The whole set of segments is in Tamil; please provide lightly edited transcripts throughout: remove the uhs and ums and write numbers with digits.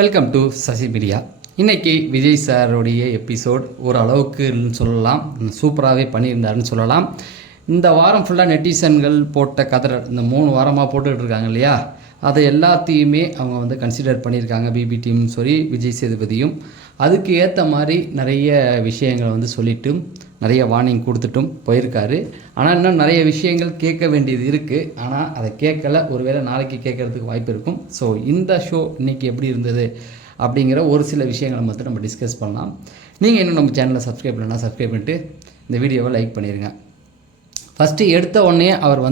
Welcome to Sasi media. இன்றைக்கி விஜய் சாருடைய எபிசோட் ஓரளவுக்குன்னு சொல்லலாம், சூப்பராகவே பண்ணியிருந்தாருன்னு சொல்லலாம். இந்த வாரம் ஃபுல்லாக நெட்டிசன்கள் போட்ட கதை இந்த 3 வாரமாக போட்டுக்கிட்டு இருக்காங்க இல்லையா, அதை எல்லாத்தையுமே அவங்க கன்சிடர் பண்ணியிருக்காங்க. பிபி டீம் சரி, விஜய் சேதுபதியும் அதுக்கு ஏற்ற மாதிரி நிறைய விஷயங்களை சொல்லிட்டும் நிறைய வார்னிங் கொடுத்துட்டும் போயிருக்காரு. ஆனால் இன்னும் நிறைய விஷயங்கள் கேட்க வேண்டியது இருக்குது. ஆனால் அதை கேட்கலை, ஒருவேளை நாளைக்கு கேட்குறதுக்கு வாய்ப்பு இருக்கும். ஸோ இந்த ஷோ இன்றைக்கி எப்படி இருந்தது அப்படிங்கிற ஒரு சில விஷயங்களை நம்ம டிஸ்கஸ் பண்ணலாம். நீங்கள் இன்னும் நம்ம சேனலை சப்ஸ்கிரைப் பண்ணலாம், சப்ஸ்கிரைப் பண்ணிட்டு இந்த வீடியோவை லைக் பண்ணிடுங்க. ஃபஸ்ட்டு எடுத்த உடனே அவர்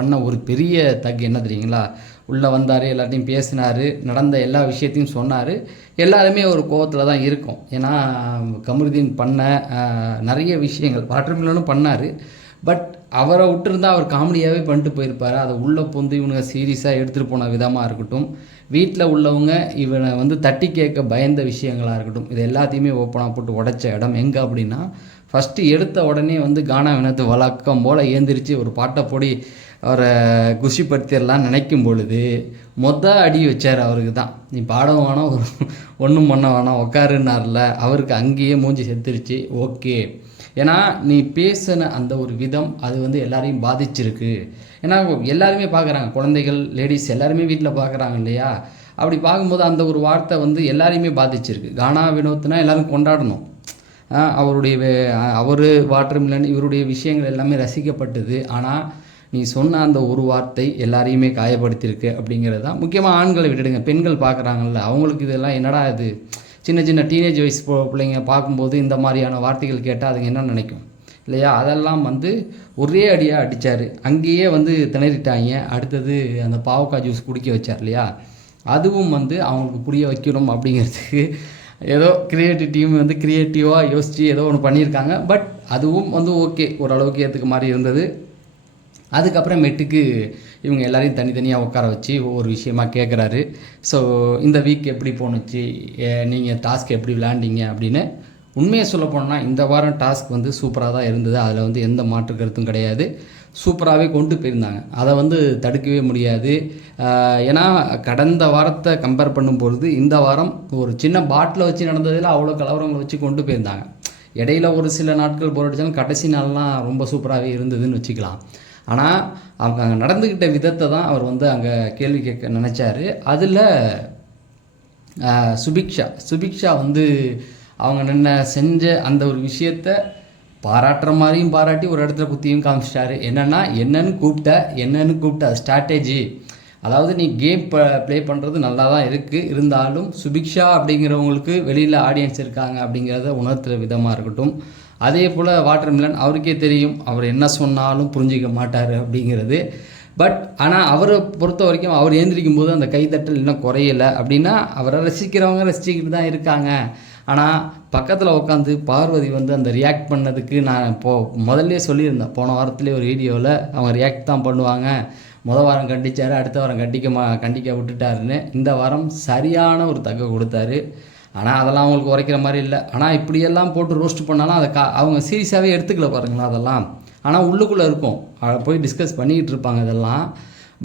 பண்ண ஒரு பெரிய தக் என்ன தெரியுங்களா, உள்ளே வந்தார், எல்லாத்தையும் பேசினார், நடந்த எல்லா விஷயத்தையும் சொன்னார். எல்லாருமே ஒரு கோவத்தில் தான் இருக்கும். ஏன்னா கமருதீன் பண்ண நிறைய விஷயங்கள் வாட்டர்மெலனும் பண்ணார். பட் அவரை விட்டுருந்தால் அவர் காமெடியாகவே பண்ணிட்டு போயிருப்பார். அதை உள்ளே பொந்து இவனுங்க சீரியஸாக எடுத்துகிட்டு போன விதமாக இருக்கட்டும், வீட்டில் உள்ளவங்க இவனை தட்டி கேட்க பயந்த விஷயங்களாக இருக்கட்டும், இது எல்லாத்தையுமே ஓப்பனாக போட்டு உடைச்ச இடம் எங்கே அப்படின்னா, ஃபஸ்ட்டு எடுத்த உடனே கானா வினத்து வழக்கம் போல் ஏந்திரிச்சு ஒரு பாட்டை போடி அவரை குஷிப்படுத்திடலாம் நினைக்கும் பொழுது அடி வச்சார். அவருக்கு தான் நீ பாட வேணாம், ஒன்றும் பண்ண வேணாம், உட்காருன்னார்ல, அவருக்கு அங்கேயே மூஞ்சி செத்துருச்சு. ஓகே, ஏன்னா நீ பேசின அந்த ஒரு விதம் அது எல்லாரையும் பாதிச்சிருக்கு. ஏன்னா எல்லாருமே பார்க்குறாங்க, குழந்தைகள், லேடிஸ் எல்லாருமே வீட்டில் பார்க்குறாங்க இல்லையா. அப்படி பார்க்கும்போது அந்த ஒரு வார்த்தை எல்லாரையுமே பாதிச்சிருக்கு. கானா வினோத்னா எல்லோரும் கொண்டாடணும். அவர் வாட்டர்மெலன் இவருடைய விஷயங்கள் எல்லாமே ரசிக்கப்பட்டது. ஆனால் நீ சொன்ன அந்த ஒரு வார்த்தை எல்லாரையுமே காயப்படுத்தியிருக்கு அப்படிங்கிறது தான். முக்கியமாக ஆண்களை விட்டுடுங்க, பெண்கள் பார்க்குறாங்கல்ல, அவங்களுக்கு இதெல்லாம் என்னடா இது, சின்ன சின்ன டீனேஜ் வயசு பிள்ளைங்க பார்க்கும்போது இந்த மாதிரியான வார்த்தைகள் கேட்டால் அதுங்க என்ன நினைக்கும் இல்லையா. அதெல்லாம் ஒரே அடியாக அடித்தார். அங்கேயே திணறிட்டாங்க. அடுத்தது அந்த பாவக்காய் ஜூஸ் குடிக்க வச்சார் இல்லையா, அதுவும் அவங்களுக்கு புரிய வைக்கணும் அப்படிங்கிறதுக்கு ஏதோ கிரியேட்டிவ் டீம் கிரியேட்டிவாக யோசித்து ஏதோ ஒன்று பண்ணியிருக்காங்க. பட் அதுவும் ஓகே, ஓரளவுக்கு ஏற்றுக்க மாதிரி இருந்தது. அதுக்கப்புறமேட்டுக்கு இவங்க எல்லாரையும் தனித்தனியாக உட்கார வச்சு ஒவ்வொரு விஷயமாக கேட்குறாரு. ஸோ இந்த வீக் எப்படி போணுச்சு, நீங்கள் டாஸ்க் எப்படி விளையாண்டிங்க அப்படின்னு. உண்மையை சொல்ல போனோம்னா இந்த வாரம் டாஸ்க் சூப்பராக தான் இருந்தது. அதில் எந்த மாற்று கருத்தும் கிடையாது. சூப்பராகவே கொண்டு போயிருந்தாங்க. அதை தடுக்கவே முடியாது. ஏன்னா கடந்த வாரத்தை கம்பேர் பண்ணும்பொழுது இந்த வாரம் ஒரு சின்ன பாட்டில் வச்சு நடந்ததில் அவ்வளோ கலவரங்களை வச்சு கொண்டு போயிருந்தாங்க. இடையில ஒரு சில நாட்கள் போர் அடித்தாலும் கடைசி நாள்லாம் ரொம்ப சூப்பராகவே இருந்ததுன்னு வச்சுக்கலாம். ஆனால் அவங்க அங்கே நடந்துக்கிட்ட விதத்தை தான் அவர் அங்கே கேள்வி கேட்க நினச்சாரு. அதில் சுபிக்ஷா அவங்க செஞ்ச அந்த ஒரு விஷயத்தை பாராட்டுற மாதிரியும் பாராட்டி ஒரு இடத்துல குத்தியும் காமிச்சிட்டாரு. என்னன்னு கூப்பிட்ட ஸ்ட்ராட்டஜி, அதாவது நீ கேம் ப்ளே பண்ணுறது நல்லா தான் இருக்குது, இருந்தாலும் சுபிக்ஷா அப்படிங்கிறவங்களுக்கு வெளியில் ஆடியன்ஸ் இருக்காங்க அப்படிங்கிறத உணர்த்துகிற விதமாக இருக்கட்டும். அதே போல் வாட்டர்மெலன் அவருக்கே தெரியும் அவர் என்ன சொன்னாலும் புரிஞ்சிக்க மாட்டார் அப்படிங்கிறது. பட் ஆனால் அவரை பொறுத்த வரைக்கும் அவர் ஏந்திரிக்கும் போது அந்த கைத்தட்டல் இன்னும் குறையலை அப்படின்னா அவரை ரசிக்கிறவங்க ரசிச்சுக்கிட்டு தான் இருக்காங்க. ஆனால் பக்கத்தில் உட்காந்து பார்வதி அந்த ரியாக்ட் பண்ணதுக்கு நான் முதல்ல சொல்லியிருந்தேன், போன வாரத்துலேயே ஒரு வீடியோவில் அவங்க ரியாக்ட் தான் பண்ணுவாங்க. வாரம் கண்டிச்சார், அடுத்த வாரம் கண்டிக்க விட்டுட்டாருன்னு. இந்த வாரம் சரியான ஒரு தகவல் கொடுத்தாரு. ஆனால் அதெல்லாம் அவங்களுக்கு உரைக்கிற மாதிரி இல்லை. ஆனால் இப்படியெல்லாம் போட்டு ரோஸ்ட் பண்ணாலும் அதை அவங்க சீரியஸாகவே எடுத்துக்கல பாருங்களா அதெல்லாம். ஆனால் உள்ளுக்குள்ளே இருக்கும், அதை போய் டிஸ்கஸ் பண்ணிக்கிட்டு இருப்பாங்க இதெல்லாம்.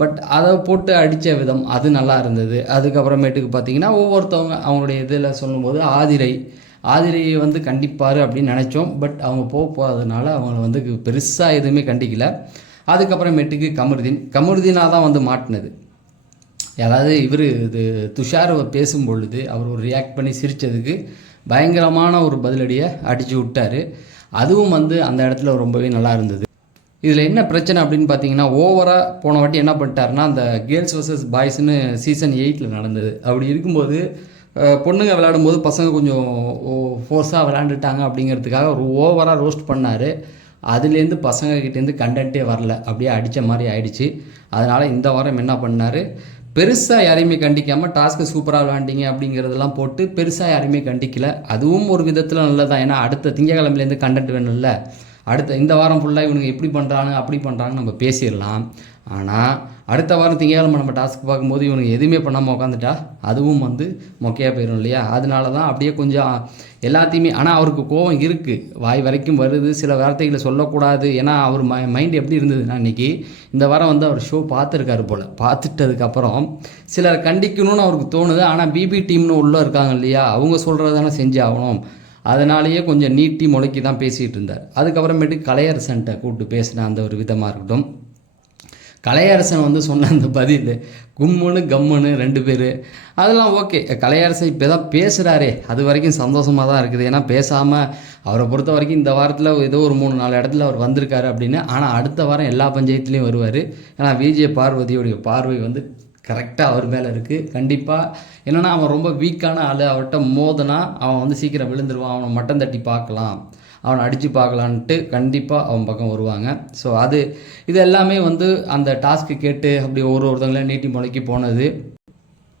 பட் அதை போட்டு அடித்த விதம் அது நல்லா இருந்தது. அதுக்கப்புறமேட்டுக்கு பார்த்திங்கன்னா ஒவ்வொருத்தவங்க அவங்களுடைய இதில் சொல்லும்போது ஆதிரையை கண்டிப்பார் அப்படின்னு நினச்சோம். பட் அவங்க போகாததுனால அவங்கள பெருசாக எதுவுமே கண்டிக்கலை. அதுக்கப்புறமேட்டுக்கு கமருதீனாக தான் மாட்டினது. அதாவது இது துஷார் பேசும் பொழுது அவர் ஒரு ரியாக்ட் பண்ணி சிரித்ததுக்கு பயங்கரமான ஒரு பதிலடியை அடித்து விட்டார். அதுவும் அந்த இடத்துல ரொம்பவே நல்லா இருந்தது. இதில் என்ன பிரச்சனை அப்படின்னு பார்த்தீங்கன்னா, ஓவராக போன வாட்டி என்ன பண்ணிட்டாருன்னா, அந்த கேர்ள்ஸ் vs பாய்ஸ்னு சீசன் 8 நடந்தது. அப்படி இருக்கும்போது பொண்ணுங்க விளையாடும்போது பசங்க கொஞ்சம் ஃபோர்ஸாக விளையாண்டுட்டாங்க அப்படிங்கிறதுக்காக ஒரு ஓவராக ரோஸ்ட் பண்ணார். அதுலேருந்து பசங்கக்கிட்டேருந்து கண்டென்ட்டே வரல, அப்படியே அடித்த மாதிரி ஆயிடுச்சு. அதனால் இந்த வாரம் என்ன பண்ணார், பெருசாக யாரையுமே கண்டிக்காமல் டாஸ்க்கு சூப்பராக விளையாண்டிங்க அப்படிங்கிறதெல்லாம் போட்டு பெருசாக யாரையுமே கண்டிக்கலை. அதுவும் ஒரு விதத்தில் நல்லதான். ஏன்னா அடுத்த திங்கக்கிழமையிலேருந்து கண்டென்ட் வேணும்ல. இந்த வாரம் ஃபுல்லாக இவனுங்க எப்படி பண்ணுறாங்க அப்படி பண்ணுறாங்கன்னு நம்ம பேசிடலாம். ஆனால் அடுத்த வாரம் திங்கக்கிழமை நம்ம டாஸ்க் பார்க்கும்போது இவனுக்கு எதுவுமே பண்ணாமல் உட்காந்துட்டா அதுவும் வந்து மொக்கையாக போயிடும் இல்லையா? அதனால தான் அப்படியே கொஞ்சம் எல்லாத்தையுமே, ஆனால் அவருக்கு கோவம் இருக்குது, வாய் வரைக்கும் வருது, சில வார்த்தைகளை சொல்லக்கூடாது. ஏன்னா அவர் மைண்ட் எப்படி இருந்ததுன்னா இன்றைக்கி இந்த வாரம் வந்து அவர் ஷோ பார்த்துருக்காரு போல், பார்த்துட்டதுக்கப்புறம் சிலர் கண்டிக்கணும்னு அவருக்கு தோணுது. ஆனால் பிபி டீம்னு உள்ளே இருக்காங்க இல்லையா, அவங்க சொல்கிறது தானே செஞ்சு ஆகணும். அதனாலேயே கொஞ்சம் நீட்டி முளைக்கி தான் பேசிகிட்டு இருந்தார். அதுக்கப்புறமேட்டு கலையரசன்ட்ட கூப்பிட்டு பேசின அந்த ஒரு விதமாக இருக்கட்டும், கலையரசன் வந்து சொன்ன அந்த பதில் கும்முன்னு கம்முன்னு 2 பேர், அதெல்லாம் ஓகே. கலையரசன் இப்போ தான் பேசுகிறாரே, அது வரைக்கும் சந்தோஷமாக தான் இருக்குது. ஏன்னா பேசாமல் அவரை பொறுத்த வரைக்கும் இந்த வாரத்தில் ஏதோ ஒரு 3-4 இடத்துல அவர் வந்திருக்காரு அப்படின்னு. ஆனால் அடுத்த வாரம் எல்லா பஞ்சாயத்துலேயும் வருவார். ஏன்னா விஜய் பார்வதியோடைய பார்வை வந்து கரெக்டாக அவர் மேலே இருக்குது. கண்டிப்பாக என்னென்னா அவன் ரொம்ப வீக்கான ஆள், அவர்கிட்ட மோதனா அவன் வந்து சீக்கிரம் விழுந்துருவான், அவனை மட்டம் தட்டி பார்க்கலாம், அவனை அடித்து பார்க்கலான்ட்டு கண்டிப்பாக அவன் பக்கம் வருவாங்க. ஸோ இது எல்லாமே வந்து அந்த டாஸ்க்கு கேட்டு அப்படி ஒருத்தங்கள நீட்டி முளைக்கி போனது.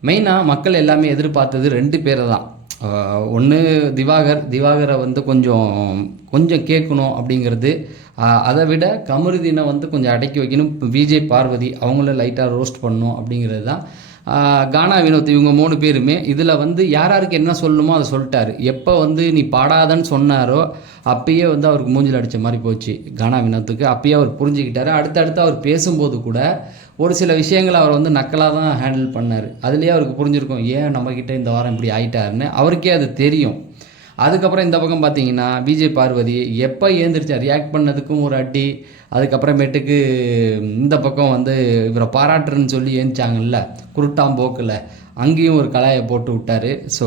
மெயினாக மக்கள் எல்லாமே எதிர்பார்த்தது 2 பேரை தான். ஒன்று திவாகரை வந்து கொஞ்சம் கேட்கணும் அப்படிங்கிறது, அதை விட கமருதீனை வந்து கொஞ்சம் அடக்கி வைக்கணும், விஜய் பார்வதி அவங்கள லைட்டாக ரோஸ்ட் பண்ணணும் அப்படிங்கிறது தான். கானா வினோத் இவங்க 3 பேருமே இதில் வந்து யாருக்கு என்ன சொல்லணுமோ அதை சொல்லிட்டாரு. எப்போ வந்து நீ பாடாதன்னு சொன்னாரோ அப்பயே வந்து அவருக்கு மூஞ்சில் அடித்த மாதிரி போச்சு கானா வினோத்துக்கு. அப்பயே அவர் புரிஞ்சுக்கிட்டாரு. அடுத்தடுத்து அவர் பேசும்போது கூட ஒரு சில விஷயங்களை அவர் வந்து நக்கலாக தான் ஹேண்டில் பண்ணார். அதுலேயே அவருக்கு புரிஞ்சிருக்கும் ஏன் நம்மக்கிட்ட இந்த வாரம் இப்படி ஆயிட்டாருன்னு, அவருக்கே அது தெரியும். அதுக்கப்புறம் இந்த பக்கம் பார்த்தீங்கன்னா விஜய் பார்வதி எப்போ ஏந்திரிச்சா ரியாக்ட் பண்ணதுக்கும் ஒரு அடி, அதுக்கப்புறமேட்டுக்கு இந்த பக்கம் வந்து இவரை பாராட்டுறன்னு சொல்லி ஏந்திச்சாங்கல்ல குருட்டாம்போக்கில், அங்கேயும் ஒரு கலாயை போட்டு விட்டார். ஸோ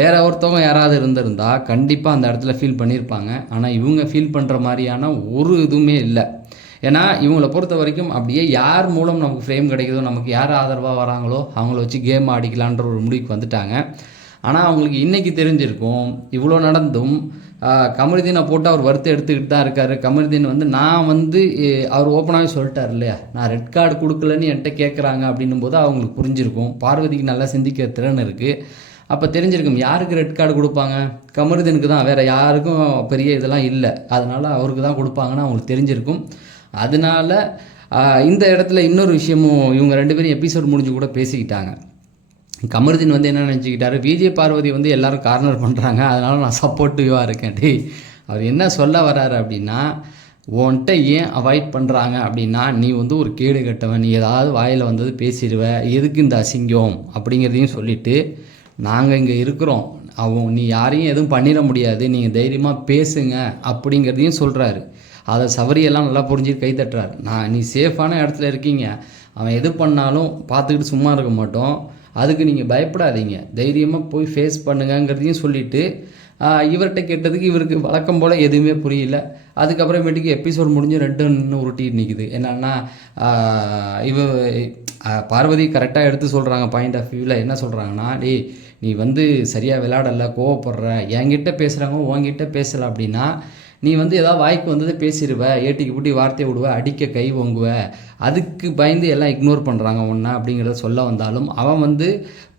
வேற ஒருத்தவங்க யாராவது இருந்திருந்தா கண்டிப்பாக அந்த இடத்துல ஃபீல் பண்ணியிருப்பாங்க. ஆனால் இவங்க ஃபீல் பண்ணுற மாதிரியான ஒரு இதுவுமே இல்லை. ஏன்னா இவங்களை பொறுத்த வரைக்கும் அப்படியே யார் மூலம் நமக்கு ஃப்ரேம் கிடைக்குதோ, நமக்கு யார் ஆதரவாக வராங்களோ அவங்கள வச்சு கேம் ஆடிக்கலான்ற ஒரு முடிவுக்கு வந்துட்டாங்க. ஆனால் அவங்களுக்கு இன்றைக்கி தெரிஞ்சிருக்கும் இவ்வளோ நடந்தும் கமருதீனை போட்டு அவர் வருத்தம் எடுத்துக்கிட்டு தான் இருக்கார். கமருதீன் வந்து நான் வந்து அவர் ஓப்பனாகவே சொல்லிட்டார் இல்லையா, நான் ரெட் கார்டு கொடுக்கலன்னு என்கிட்ட கேட்குறாங்க அப்படின்னும் போது அவங்களுக்கு புரிஞ்சிருக்கும். பார்வதிக்கு நல்லா சிந்திக்கிற திறன் இருக்குது. அப்போ தெரிஞ்சிருக்கும் யாருக்கு ரெட் கார்டு கொடுப்பாங்க, கமருதீனுக்கு தான், வேறு யாருக்கும் பெரிய இதெல்லாம் இல்லை, அதனால் அவருக்கு தான் கொடுப்பாங்கன்னு அவங்களுக்கு தெரிஞ்சிருக்கும். அதனால இந்த இடத்துல இன்னொரு விஷயமும், இவங்க 2 பேரும் எபிசோட் முடிஞ்சு கூட பேசிக்கிட்டாங்க. கமருதீன் வந்து என்ன நினச்சிக்கிட்டாரு, விஜய் பார்வதி வந்து எல்லோரும் கார்னர் பண்ணுறாங்க, அதனால் நான் சப்போர்ட்டிவாக இருக்கேன். அவர் என்ன சொல்ல வர்றாரு அப்படின்னா, உன்கிட்ட ஏன் அவாய்ட் பண்ணுறாங்க அப்படின்னா நீ வந்து ஒரு கேடு கட்டவன், நீ ஏதாவது வாயில் வந்தது பேசிடுவ, எதுக்கு இந்த அசிங்கம் அப்படிங்கிறதையும் சொல்லிவிட்டு நாங்கள் இங்கே இருக்கிறோம், நீ யாரையும் எதுவும் பண்ணிட முடியாது, நீங்கள் தைரியமாக பேசுங்க அப்படிங்கிறதையும் சொல்கிறாரு. அதை சவரியெல்லாம் நல்லா புரிஞ்சு கை தட்டுறாரு. நீ சேஃபான இடத்துல இருக்கீங்க, அவன் எது பண்ணாலும் பார்த்துக்கிட்டு சும்மா இருக்க மாட்டோம், அதுக்கு நீங்கள் பயப்படாதீங்க, தைரியமாக போய் ஃபேஸ் பண்ணுங்கங்கிறதையும் சொல்லிவிட்டு இவர்கிட்ட கேட்டதுக்கு இவருக்கு வழக்கம் போல் எதுவுமே புரியல. அதுக்கப்புறமேட்டுக்கு எபிசோட் முடிஞ்சு 2 உருட்டிட்டு நிற்குது. என்னன்னா பார்வதி கரெக்டாக எடுத்து சொல்கிறாங்க பாயிண்ட் ஆஃப் வியூவில். என்ன சொல்கிறாங்கன்னா, நீ வந்து சரியாக விளையாடலை, கோவப்படுற, என்கிட்ட பேசுகிறாங்க உங்ககிட்ட பேசலை அப்படின்னா நீ வந்து ஏதாவது வாய்க்கு வந்ததை பேசிடுவ, ஏட்டிக்கு பூட்டி வார்த்தையை விடுவ, அடிக்க கை வாங்குவ, அதுக்கு பயந்து எல்லாம் இக்னோர் பண்ணுறாங்க ஒன்றா அப்படிங்கிறத சொல்ல வந்தாலும் அவன் வந்து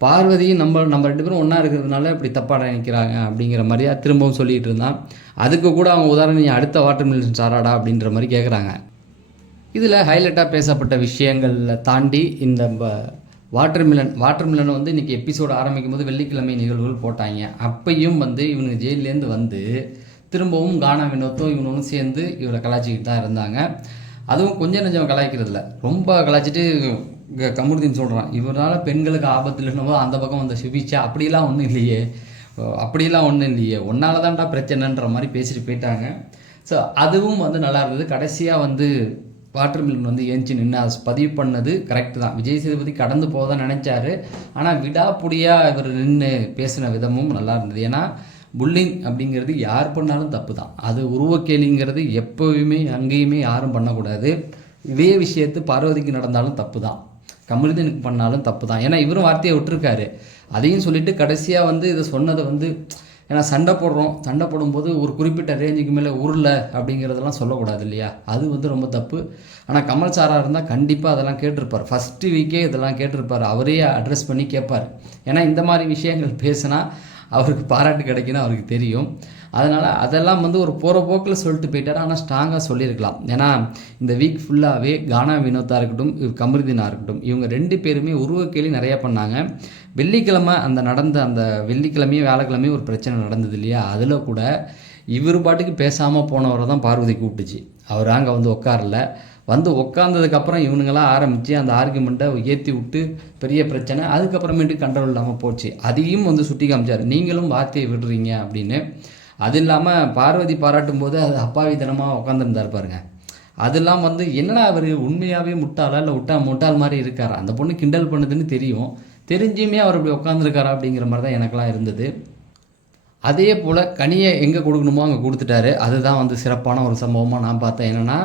பார்வதியும் நம்ம 2 பேரும் ஒன்றா இருக்கிறதுனால இப்படி தப்பாக நினைக்கிறாங்க அப்படிங்கிற மாதிரியா திரும்பவும் சொல்லிகிட்டு இருந்தான். அதுக்கு கூட அவங்க உதாரணம் நீ அடுத்த வாட்டர் மிலன் சாராடா அப்படின்ற மாதிரி கேட்குறாங்க. இதில் ஹைலைட்டாக பேசப்பட்ட விஷயங்களில் தாண்டி இந்த வாட்டர் மிலன் வந்து இன்றைக்கி எபிசோடு ஆரம்பிக்கும் போது வெள்ளிக்கிழமை நிகழ்வுகள் போட்டாங்க. அப்பையும் வந்து இவனுக்கு ஜெயிலேருந்து வந்து திரும்பவும் கானா வினோத்தும் இவனும் சேர்ந்து இவரை கலாய்ச்சிக்கிட்டு தான் இருந்தாங்க. அதுவும் கொஞ்சம் நெஞ்சம் கலாய்க்கிறதில்ல, ரொம்ப கலாய்ச்சிட்டு கமருதீன் சொல்கிறான், இவரால் பெண்களுக்கு ஆபத்து இல்லைன்னவோ அந்த பக்கம் வந்து சுபிச்சா அப்படிலாம் ஒன்றும் இல்லையே, ஒன்றால் தான்டா பிரச்சனைன்ற மாதிரி பேசிட்டு போயிட்டாங்க. ஸோ அதுவும் வந்து நல்லா இருந்தது. கடைசியாக வந்து வாட்டர் மிலன் வந்து ஏஞ்சி நின்று அதை பதிவு பண்ணது கரெக்டு தான். விஜய் சேதுபதி கடந்து போக தான் நினச்சாரு, ஆனால் விடாப்புடியாக இவர் நின்று பேசின விதமும் நல்லா இருந்தது. ஏன்னா புல்லிங் அப்படிங்கிறது யார் பண்ணாலும் தப்பு தான், அது உருவக்கேலிங்கிறது எப்போவுமே அங்கேயுமே யாரும் பண்ணக்கூடாது. இதே விஷயத்து பார்வதிக்கு நடந்தாலும் தப்பு தான், கமருதீனுக்கு பண்ணாலும் தப்பு தான். ஏன்னா இவரும் வார்த்தையை விட்டுருக்காரு, அதையும் சொல்லிவிட்டு கடைசியாக வந்து இதை சொன்னதை வந்து, ஏன்னா சண்டை போடும்போது ஒரு குறிப்பிட்ட ரேஞ்சுக்கு மேலே உருள அப்படிங்கிறதெல்லாம் சொல்லக்கூடாது இல்லையா, அது வந்து ரொம்ப தப்பு. ஆனால் கமல் சாராக இருந்தால் கண்டிப்பாக அதெல்லாம் கேட்டிருப்பார், ஃபஸ்ட்டு வீக்கே இதெல்லாம் கேட்டிருப்பார், அவரே அட்ரஸ் பண்ணி கேட்பார். ஏன்னா இந்த மாதிரி விஷயங்கள் பேசினா அவருக்கு பாராட்டு கிடைக்குன்னு அவருக்கு தெரியும். அதனால் அதெல்லாம் வந்து ஒரு போகிற போக்கில் சொல்லிட்டு போயிட்டார். ஆனால் ஸ்ட்ராங்காக சொல்லியிருக்கலாம். ஏன்னா இந்த வீக் ஃபுல்லாகவே கானா வினோத்தா இருக்கட்டும், கமருதீனா இருக்கட்டும், இவங்க 2 பேருமே உருவக்கேலி நிறையா பண்ணாங்க. வெள்ளிக்கிழமை நடந்த அந்த வெள்ளிக்கிழமையும் வியாழக்கிழமையும் ஒரு பிரச்சனை நடந்தது இல்லையா, அதில் கூட இவர் பாட்டுக்கு பேசாமல் போனவரை தான் பார்வதி கூப்பிட்டுச்சு. அவர் அங்கே வந்து உட்காரல. வந்து உட்காந்ததுக்கப்புறம் இவனுங்களாம் ஆரம்பித்து அந்த ஆர்குமெண்ட்டை ஏற்றி விட்டு பெரிய பிரச்சனை. அதுக்கப்புறமேட்டு கண்ட்ரோல் இல்லாமல் போச்சு. அதையும் வந்து சுட்டி காமிச்சார், நீங்களும் வார்த்தையை விடுறீங்க அப்படின்னு. அது இல்லாமல் பார்வதி பாராட்டும் போது அது அப்பாவித்தனமாக உட்காந்துருந்தார் பாருங்க. அதெல்லாம் வந்து என்னடா அவர் உண்மையாகவே முட்டாளா இல்லை முட்டாள் மாதிரி இருக்காரா, அந்த பொண்ணு கிண்டல் பண்ணுதுன்னு தெரிஞ்சுமே அவர் இப்படி உட்காந்துருக்காரா அப்படிங்கிற மாதிரி தான் எனக்கெல்லாம் இருந்தது. அதே போல் கனியை எங்கே கொடுக்கணுமோ அங்கே கொடுத்துட்டாரு. அதுதான் வந்து சிறப்பான ஒரு சம்பவமாக நான் பார்த்தேன். என்னென்னா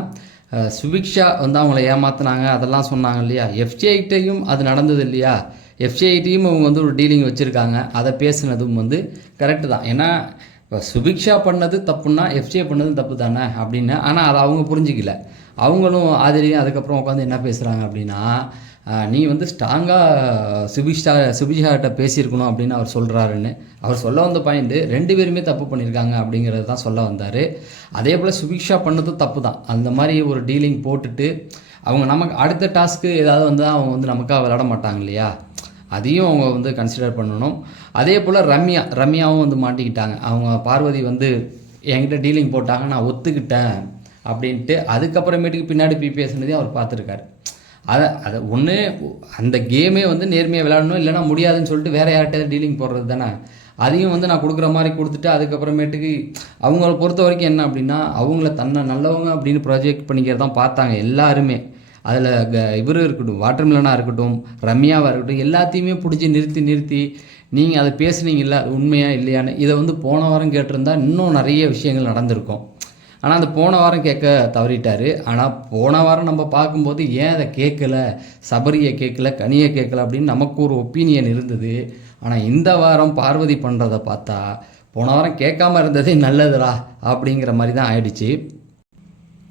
சுபிக்ஷா வந்து அவங்கள ஏமாற்றினாங்க அதெல்லாம் சொன்னாங்க இல்லையா, எஃப்ஜேகிட்டையும் அது நடந்தது இல்லையா, எஃப்ஜேகிட்டையும் அவங்க வந்து ஒரு டீலிங் வச்சுருக்காங்க. அதை பேசுனதும் வந்து கரெக்டு தான். ஏன்னா இப்போ சுபிக்ஷா பண்ணது தப்புன்னா எஃப்ஜே பண்ணது தப்பு தானே அப்படின்னு. ஆனால் அதை அவங்க புரிஞ்சிக்கல. அவங்களும் ஆதிரியும் அதுக்கப்புறம் உட்காந்து என்ன பேசுகிறாங்க அப்படின்னா, நீ வந்து ஸ்ட்ராங்காக சுபிக்ஷாகிட்ட பேசியிருக்கணும் அப்படின்னு அவர் சொல்கிறாருன்னு. அவர் சொல்ல வந்த பாயிண்ட்டு 2 பேருமே தப்பு பண்ணியிருக்காங்க அப்படிங்கிறது தான் சொல்ல வந்தார். அதே போல் சுபிக்ஷா பண்ணதும் தப்பு தான். அந்த மாதிரி ஒரு டீலிங் போட்டுட்டு அவங்க நமக்கு அடுத்த டாஸ்க்கு ஏதாவது வந்து அவங்க வந்து நமக்காக விளையாட மாட்டாங்க இல்லையா, அதையும் அவங்க வந்து கன்சிடர் பண்ணணும். அதே போல் ரம்யாவும் வந்து மாட்டிக்கிட்டாங்க. அவங்க பார்வதி வந்து என்கிட்ட டீலிங் போட்டாங்க, நான் ஒத்துக்கிட்டேன் அப்படின்ட்டு. அதுக்கப்புறமேட்டுக்கு பின்னாடி போய் பேசுனதையும் அவர் பார்த்துருக்காரு. அதை ஒன்று அந்த கேமே வந்து நேர்மையாக விளையாடணும், இல்லைனா முடியாதுன்னு சொல்லிட்டு வேறு யார்கிட்ட டீலிங் போடுறது தானே. அதையும் வந்து நான் கொடுக்குற மாதிரி கொடுத்துட்டு அதுக்கப்புறமேட்டுக்கு அவங்கள பொறுத்த வரைக்கும் என்ன அப்படின்னா, அவங்கள தன்னை நல்லவங்க அப்படின்னு ப்ராஜெக்ட் பண்ணிக்கிறதான் பார்த்தாங்க எல்லாருமே. அதில் இவரும் இருக்கட்டும், வாட்டர்மெலனாக இருக்கட்டும், ரம்யாவாக இருக்கட்டும், எல்லாத்தையுமே பிடிச்சி நிறுத்தி நீங்கள் அதை பேசுனீங்கல்ல, அது உண்மையா இல்லையான்னு இதை வந்து போன வாரம் கேட்டிருந்தா இன்னும் நிறைய விஷயங்கள் நடந்திருக்கும். ஆனால் அந்த போன வாரம் கேட்க தவறிட்டார். ஆனால் போன வாரம் நம்ம பார்க்கும்போது ஏன் அதை கேட்கல, சபரியை கேட்கல, கனியை கேட்கல அப்படின்னு நமக்கு ஒரு ஒப்பீனியன் இருந்தது. ஆனால் இந்த வாரம் பார்வதி பண்ணுறதை பார்த்தா போன வாரம் கேட்காம இருந்ததே நல்லதுடா அப்படிங்கிற மாதிரி தான் ஆயிடுச்சு.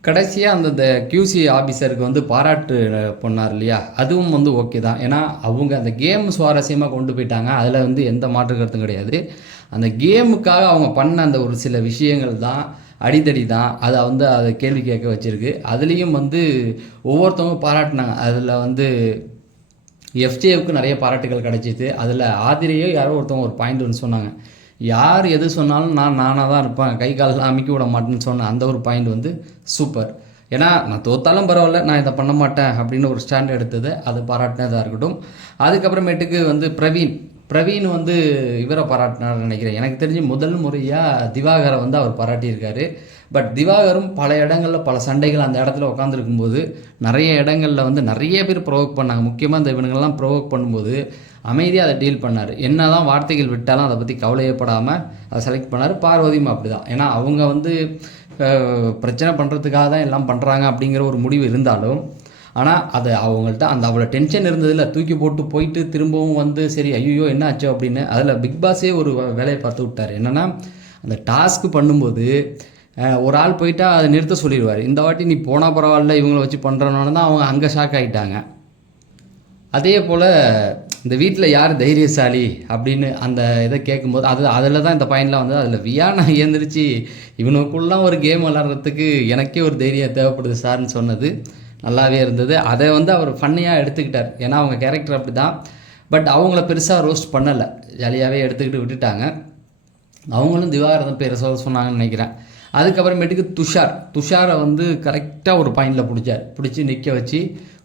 கடைசியாக அந்த கியூசி ஆஃபீஸருக்கு வந்து பாராட்டு பண்ணார் இல்லையா, அதுவும் வந்து ஓகே தான். ஏன்னா அவங்க அந்த கேம் சுவாரஸ்யமாக கொண்டு போயிட்டாங்க, அதில் வந்து எந்த மாற்று கருத்தும் கிடையாது. அந்த கேமுக்காக அவங்க பண்ண அந்த ஒரு சில விஷயங்கள் தான் அடித்தடி தான் அதை கேள்வி கேட்க வச்சுருக்கு. அதுலேயும் வந்து ஒவ்வொருத்தவங்க பாராட்டினாங்க. அதில் வந்து எஃப்ஜேவுக்கு நிறைய பாராட்டுகள் கிடைச்சிது. அதில் ஆதிரையோ யாரோ ஒருத்தவங்க ஒரு பாயிண்ட் ஒன்று சொன்னாங்க, யார் எது சொன்னாலும் நானாக தான் இருப்பேன், கை காலெலாம் அமைக்க விட மாட்டேன்னு சொன்ன அந்த ஒரு பாயிண்ட் வந்து சூப்பர். ஏன்னா நான் தோத்தாலும் பரவாயில்ல, நான் இதை பண்ண மாட்டேன் அப்படின்னு ஒரு ஸ்டாண்ட் எடுத்தது, அது பாராட்டினதாக இருக்கட்டும். அதுக்கப்புறமேட்டுக்கு வந்து பிரவீன் வந்து இவரை பாராட்டினார்னு நினைக்கிறேன். எனக்கு தெரிஞ்சு முதல் முறையாக திவாகரை வந்து அவர் பாராட்டியிருக்காரு. பட் திவாகரும் பல இடங்களில் பல சண்டைகள் அந்த இடத்துல உட்காந்துருக்கும்போது நிறைய இடங்களில் வந்து நிறைய பேர் ப்ரொவோக் பண்ணாங்க. முக்கியமாக இந்த இவனுங்கள்லாம் ப்ரொவோக் பண்ணும்போது அமைதியாக அதை டீல் பண்ணார். என்ன தான் வார்த்தைகள் விட்டாலும் அதை பற்றி கவலையப்படாமல் அதை செலக்ட் பண்ணார். பார்வதியும் அப்படி தான். ஏன்னா அவங்க வந்து பிரச்சனை பண்ணுறதுக்காக தான் எல்லாம் பண்ணுறாங்க அப்படிங்கிற ஒரு முடிவு இருந்தாலும், ஆனால் அது அவங்கள்ட்ட அந்த அவ்வளோ டென்ஷன் இருந்ததில் தூக்கி போட்டு போயிட்டு திரும்பவும் வந்து சரி ஐயோ என்ன ஆச்சோ அப்படின்னு அதில் பிக் பாஸே ஒரு வேலையை பார்த்து விட்டார். என்னென்னா அந்த டாஸ்க்கு பண்ணும்போது ஒரு ஆள் போயிட்டா அதை நிறுத்த சொல்லிடுவார். இந்த வாட்டி நீ போனால் பரவாயில்ல இவங்கள வச்சு பண்ணுறனால தான் அவங்க அங்கே ஷாக் ஆகிட்டாங்க. அதே போல் இந்த வீட்டில் யார் தைரியசாலி அப்படின்னு அந்த இதை கேட்கும்போது அதில் தான் இந்த பாயிண்ட்லாம் வந்து அதில் வியானா ஏந்திரிச்சு இவனுக்குள்ளலாம் ஒரு கேம் விளாட்றதுக்கு எனக்கே ஒரு தைரியம் தேவைப்படுது சார்னு சொன்னது நல்லாவே இருந்தது. அதை வந்து அவர் ஃபன்னியாக எடுத்துக்கிட்டார். ஏன்னா அவங்க கேரக்டர் அப்படி தான். பட் அவங்கள பெருசாக ரோஸ்ட் பண்ணலை, ஜாலியாகவே எடுத்துக்கிட்டு விட்டுட்டாங்க. அவங்களும் திவாகரன் பேரை சொன்னாங்கன்னு நினைக்கிறேன். அதுக்கப்புறமேட்டுக்கு துஷாரை வந்து கரெக்டாக ஒரு பாயிண்டில் பிடிச்சி நிற்க வச்சு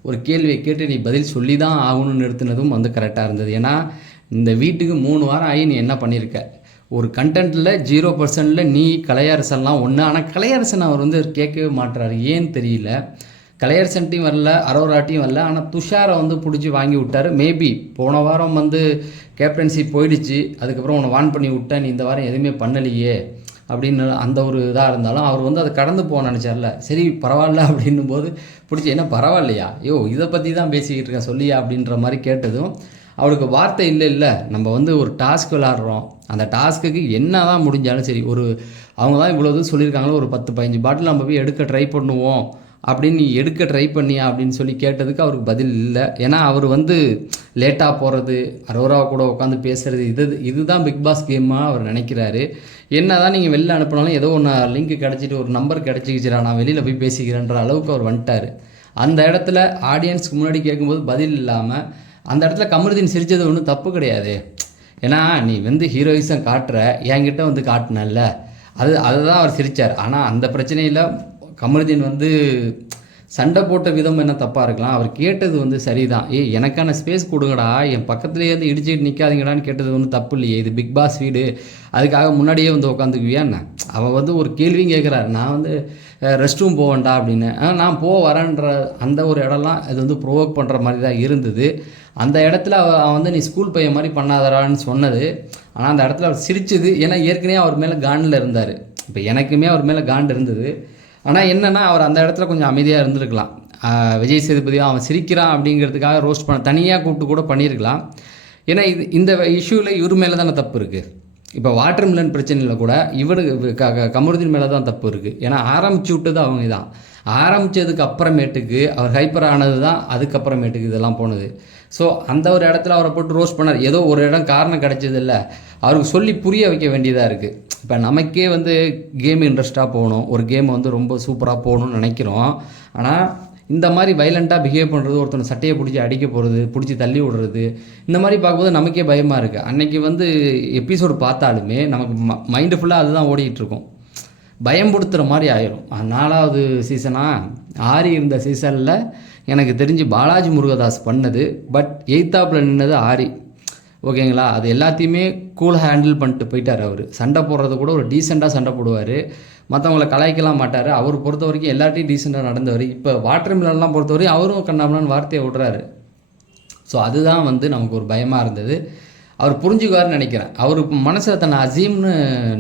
ஒரு கேள்வியை கேட்டு நீ பதில் சொல்லி தான் ஆகணும்னு நிறுத்தினதும் வந்து கரெக்டாக இருந்தது. ஏன்னா இந்த வீட்டுக்கு 3 வாரம் ஆகி நீ என்ன பண்ணியிருக்க, ஒரு கண்டென்ட்டில் 0% நீ கலையரசன்லாம் ஒன்று. ஆனால் கலையரசன் அவர் வந்து கேட்கவே மாட்டுறாரு, ஏன்னு தெரியல. கலையரசன்ட்டையும் வரல, அரோராட்டையும் வரல, ஆனால் துஷாரை வந்து பிடிச்சி வாங்கி விட்டார். மேபி போன வாரம் வந்து கேப்டன்சி போயிடுச்சு, அதுக்கப்புறம் உன்னை வான் பண்ணி விட்டேன், நீ இந்த வாரம் எதுவுமே பண்ணலையே அப்படின்னு அந்த ஒரு இதாக இருந்தாலும் அவர் வந்து அதை கடந்து போக நினச்சார்ல. சரி பரவாயில்ல அப்படின்னும் போது பிடிச்சி என்ன பரவாயில்லையா, இதை பற்றி தான் பேசிக்கிட்டு இருக்கேன் சொல்லியா அப்படின்ற மாதிரி கேட்டதும் அவளுக்கு வார்த்தை இல்லை நம்ம வந்து ஒரு டாஸ்க் விளாட்றோம், அந்த டாஸ்க்குக்கு என்ன தான் முடிஞ்சாலும் சரி, அவங்க தான் இவ்வளோ இது சொல்லியிருக்காங்களோ ஒரு 10-15 பாட்டில் நம்ம போய் எடுக்க ட்ரை பண்ணுவோம் அப்படின்னு நீ எடுக்க ட்ரை பண்ணியா அப்படின்னு சொல்லி கேட்டதுக்கு அவருக்கு பதில் இல்லை. ஏன்னா அவர் வந்து லேட்டாக போகிறது, அரோரா கூட உட்காந்து பேசுகிறது, இதுதான் பிக் பாஸ் கேமாக அவர் நினைக்கிறாரு. என்ன தான் நீங்கள் வெளில அனுப்பினாலும் ஏதோ ஒன்று லிங்க் கிடச்சிட்டு ஒரு நம்பர் கிடச்சிக்கிச்சுரா, நான் வெளியில் போய் பேசிக்கிறேன்ற அளவுக்கு அவர் வந்துட்டார். அந்த இடத்துல ஆடியன்ஸ்க்கு முன்னாடி கேட்கும்போது பதில் இல்லாமல் அந்த இடத்துல கமருதீன் சிரித்தது ஒன்றும் தப்பு கிடையாது. ஏன்னா நீ வந்து ஹீரோயிசம் காட்டுற, என்கிட்ட வந்து காட்டினல்ல, அதுதான் அவர் சிரித்தார். ஆனால் அந்த பிரச்சனையில் கமருதீன் வந்து சண்டை போட்ட விதம் என்ன தப்பாக இருக்கலாம், அவர் கேட்டது வந்து சரிதான். எனக்கான ஸ்பேஸ் கொடுங்கடா, என் பக்கத்துலேயே வந்து இடிச்சுட்டு நிற்காதீங்கடான்னு கேட்டது ஒன்றும் தப்பு இல்லையே, இது பிக் பாஸ் வீடு, அதுக்காக முன்னாடியே வந்து உட்காந்துக்குவியான்னு அவன் வந்து ஒரு கேள்வியும் கேட்குறாரு. நான் வந்து ரெஸ்ட் ரூம் போவேன்டா அப்படின்னு, நான் வரேன்ற அந்த ஒரு இடம்லாம் இது வந்து ப்ரொவோக் பண்ணுற மாதிரி தான் இருந்தது. அந்த இடத்துல அவன் வந்து நீ ஸ்கூல் பையன் மாதிரி பண்ணாதரான்னு சொன்னது. ஆனால் அந்த இடத்துல அவர் சிரிச்சது, ஏன்னா ஏற்கனவே அவர் மேலே காண்டில் இருந்தார். இப்போ எனக்குமே அவர் மேலே காண்டு இருந்தது. ஆனால் என்னென்னா அவர் அந்த இடத்துல கொஞ்சம் அமைதியாக இருந்திருக்கலாம். விஜய் சேதுபதியும் அவன் சிரிக்கிறான் அப்படிங்கிறதுக்காக ரோஸ்ட் பண்ண தனியாக கூப்பிட்டு கூட பண்ணியிருக்கலாம். ஏன்னா இந்த இஷ்யூவில் இவர் மேலே தானே தப்பு இருக்குது. இப்போ வாட்டர் மிலன் பிரச்சனையில் கூட கமருதீன் மேலே தான் தப்பு இருக்குது. ஏன்னா ஆரம்பிச்சு விட்டது அவங்க தான். ஆரம்பித்ததுக்கு அப்புறமேட்டுக்கு அவர் ஹைப்பர் ஆனது தான், அதுக்கப்புறமேட்டுக்கு இதெல்லாம் போனது. ஸோ அந்த ஒரு இடத்துல அவரை போட்டு ரோஸ்ட் பண்ணார். ஏதோ ஒரு இடம் காரணம் கிடைச்சதில்ல, அவருக்கு சொல்லி புரிய வைக்க வேண்டியதாக இருக்குது. இப்போ நமக்கே வந்து கேம் இன்ட்ரெஸ்ட்டாக போகணும், ஒரு கேம் வந்து ரொம்ப சூப்பராக போகணும்னு நினைக்கிறோம். ஆனால் இந்த மாதிரி வைலண்ட்டாக பிஹேவ் பண்ணுறது, ஒருத்தனை சட்டையை பிடிச்சி அடிக்க போகிறது, பிடிச்சி தள்ளி விடுறது, இந்த மாதிரி பார்க்கும்போது நமக்கே பயமாக இருக்குது. அன்றைக்கி வந்து எபிசோடு பார்த்தாலுமே நமக்கு மைண்டு ஃபுல்லாக அதுதான் ஓடிக்கிட்டு பயம்படுத்துகிற மாதிரி ஆயிரும். 4வது சீசனாக ஆரி இருந்த சீசனில் எனக்கு தெரிஞ்சு பாலாஜி முருகதாஸ் பண்ணது, பட் 8ஆப்பில் நின்னது ஆரி. ஓகேங்களா, அது எல்லாத்தையுமே கூல் ஹேண்டில் பண்ணிட்டு போயிட்டார். அவர் சண்டை போடுறது கூட ஒரு டீசெண்டாக சண்டை போடுவார், மற்றவங்கள கலாய்க்கலாம் மாட்டார். அவர் பொறுத்த வரைக்கும் எல்லாத்தையும் டீசெண்டாக நடந்தவர். இப்போ வாட்டர் மிலன்லாம் பொறுத்தவரைக்கும் அவரும் கண்ணாமலான்னு வார்த்தையை விடுறாரு. ஸோ அதுதான் வந்து நமக்கு ஒரு பயமாக இருந்தது. அவர் புரிஞ்சுக்குவார்னு நினைக்கிறேன். அவர் மனசில் தன்னை அசீம்னு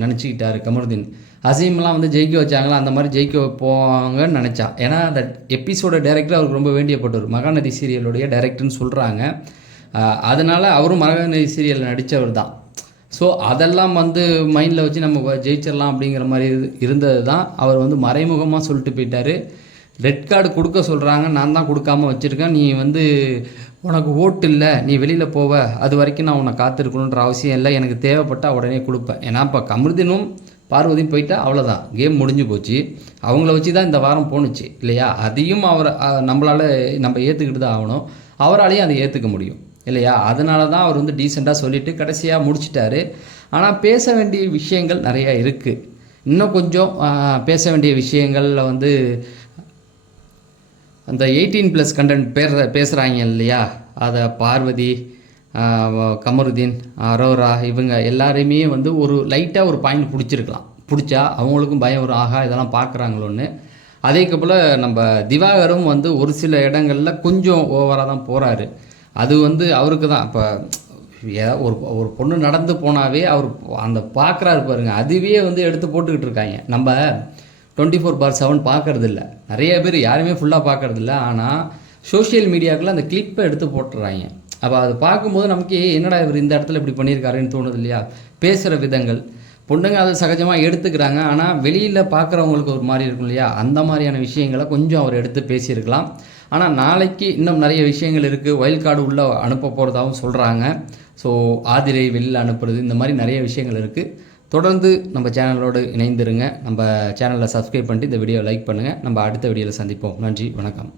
நினச்சிக்கிட்டார் கமருதீன். அசீம்லாம் வந்து ஜெயிக்க வச்சாங்களா, அந்த மாதிரி ஜெயிக்க வைப்பாங்கன்னு நினச்சா. ஏன்னா அந்த எபிசோட டைரக்டர் அவருக்கு ரொம்ப வேண்டியப்பட்டவர், மகாநதி சீரியலுடைய டைரக்டர்னு சொல்கிறாங்க. அதனால் அவரும் மகாநதி சீரியலில் நடித்தவர் தான். ஸோ அதெல்லாம் வந்து மைண்டில் வச்சு நம்ம ஜெயிச்சிடலாம் அப்படிங்கிற மாதிரி இருந்தது தான். அவர் வந்து மறைமுகமாக சொல்லிட்டு போயிட்டார். ரெட் கார்டு கொடுக்க சொல்கிறாங்க, நான் தான் கொடுக்காம வச்சுருக்கேன், நீ வந்து உனக்கு ஓட்டு இல்லை, நீ வெளியில் போவ, அது வரைக்கும் நான் உன்னை காத்திருக்கணுன்ற அவசியம் இல்லை, எனக்கு தேவைப்பட்டால் உடனே கொடுப்பேன். ஏன்னா இப்போ கமருதீனும் பார்வதியும் போயிட்டா அவ்வளோதான், கேம் முடிஞ்சு போச்சு. அவங்கள வச்சு தான் இந்த வாரம் போணுச்சு இல்லையா. அதையும் அவரை நம்மளால் நம்ம ஏற்றுக்கிட்டு தான் ஆகணும், அவராலையும் அதை ஏற்றுக்க முடியும் இல்லையா. அதனால தான் அவர் வந்து டீசெண்டாக சொல்லிவிட்டு கடைசியாக முடிச்சிட்டாரு. ஆனால் பேச வேண்டிய விஷயங்கள் நிறையா இருக்குது. இன்னும் கொஞ்சம் பேச வேண்டிய விஷயங்களில் வந்து அந்த 18+ கண்டென்ட் பேசுகிறாங்க இல்லையா, அதை பார்வதி, கமருதீன், அரோரா இவங்க எல்லாரையுமே வந்து ஒரு லைட்டாக ஒரு பாயிண்ட் பிடிச்சிருக்கலாம். பிடிச்சா அவங்களுக்கும் பயம் வரும், ஆகா இதெல்லாம் பார்க்குறாங்களோன்னு. அதேபோல் நம்ம திவாகரும் வந்து ஒரு சில இடங்களில் கொஞ்சம் ஓவராக தான் போகிறாரு. அது வந்து அவருக்கு தான். இப்போ ஒரு பொண்ணு நடந்து போனாவே அவர் அந்த பார்க்குறாரு பாருங்க, அதுவே வந்து எடுத்து போட்டுக்கிட்டு இருக்காங்க. நம்ம 24/7 பார்க்கறதில்ல, நிறைய பேர் யாருமே ஃபுல்லாக பார்க்கறதில்ல. ஆனால் சோஷியல் மீடியாவுக்குள்ள அந்த கிளிப்பை எடுத்து போட்டுறாங்க. அப்போ அது பார்க்கும்போது நமக்கு என்னடா இவர் இந்த இடத்துல இப்படி பண்ணியிருக்காருன்னு தோணுது இல்லையா. பேசுகிற விதங்கள் பொண்ணுங்க அதை சகஜமாக எடுத்துக்கிறாங்க, ஆனால் வெளியில் பார்க்குறவங்களுக்கு ஒரு மாதிரி இருக்கும் இல்லையா. அந்த மாதிரியான விஷயங்களை கொஞ்சம் அவர் எடுத்து பேசியிருக்கலாம். ஆனால் நாளைக்கு இன்னும் நிறைய விஷயங்கள் இருக்குது. வைல்ட் கார்டு உள்ளே அனுப்ப போகிறதாகவும் சொல்கிறாங்க. ஸோ ஆதிரை வெளியில் அனுப்புறது, இந்த மாதிரி நிறைய விஷயங்கள் இருக்குது. தொடர்ந்து நம்ம சேனலோடு இணைந்திருங்க. நம்ம சேனலை சப்ஸ்கிரைப் பண்ணிட்டு இந்த வீடியோ லைக் பண்ணுங்கள். நம்ம அடுத்த வீடியோவில் சந்திப்போம். நன்றி, வணக்கம்.